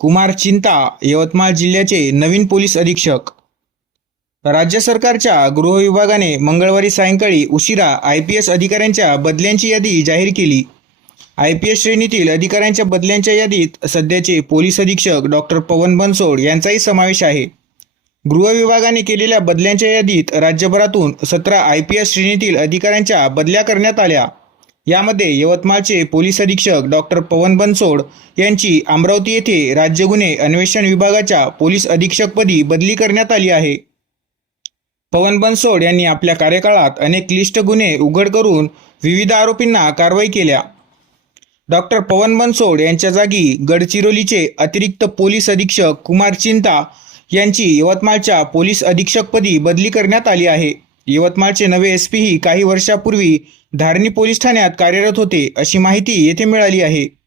कुमार चिंता यवतमाळ जिल्ह्याचे नवीन पोलीस अधीक्षक. राज्य सरकारच्या गृह विभागाने मंगळवारी सायंकाळी उशिरा आय पी एस अधिकाऱ्यांच्या बदल्यांची यादी जाहीर केली. आय पी एस श्रेणीतील अधिकाऱ्यांच्या बदल्यांच्या यादीत सध्याचे पोलीस अधीक्षक डॉक्टर पवन बनसोड यांचाही समावेश आहे. गृह विभागाने केलेल्या बदल्यांच्या यादीत राज्यभरातून सतरा आय पी एस श्रेणीतील अधिकाऱ्यांच्या बदल्या करण्यात आल्या. यामध्ये यवतमाळचे पोलीस अधीक्षक डॉक्टर पवन बनसोड यांची अमरावती येथे राज्य गुन्हे अन्वेषण विभागाच्या पोलीस अधीक्षकपदी बदली करण्यात आली आहे. पवन बनसोड यांनी आपल्या कार्यकाळात अनेक क्लिष्ट गुन्हे उघड करून विविध आरोपींना कारवाई केल्या. डॉक्टर पवन बनसोड यांच्या जागी गडचिरोलीचे अतिरिक्त पोलीस अधीक्षक कुमार चिंता यांची यवतमाळच्या पोलीस अधीक्षकपदी बदली करण्यात आली आहे. यवतमाळचे नवे एस ही काही वर्षापूर्वी धारणी पोलीस ठाण्यात कार्यरत होते अशी माहिती येथे मिळाली आहे.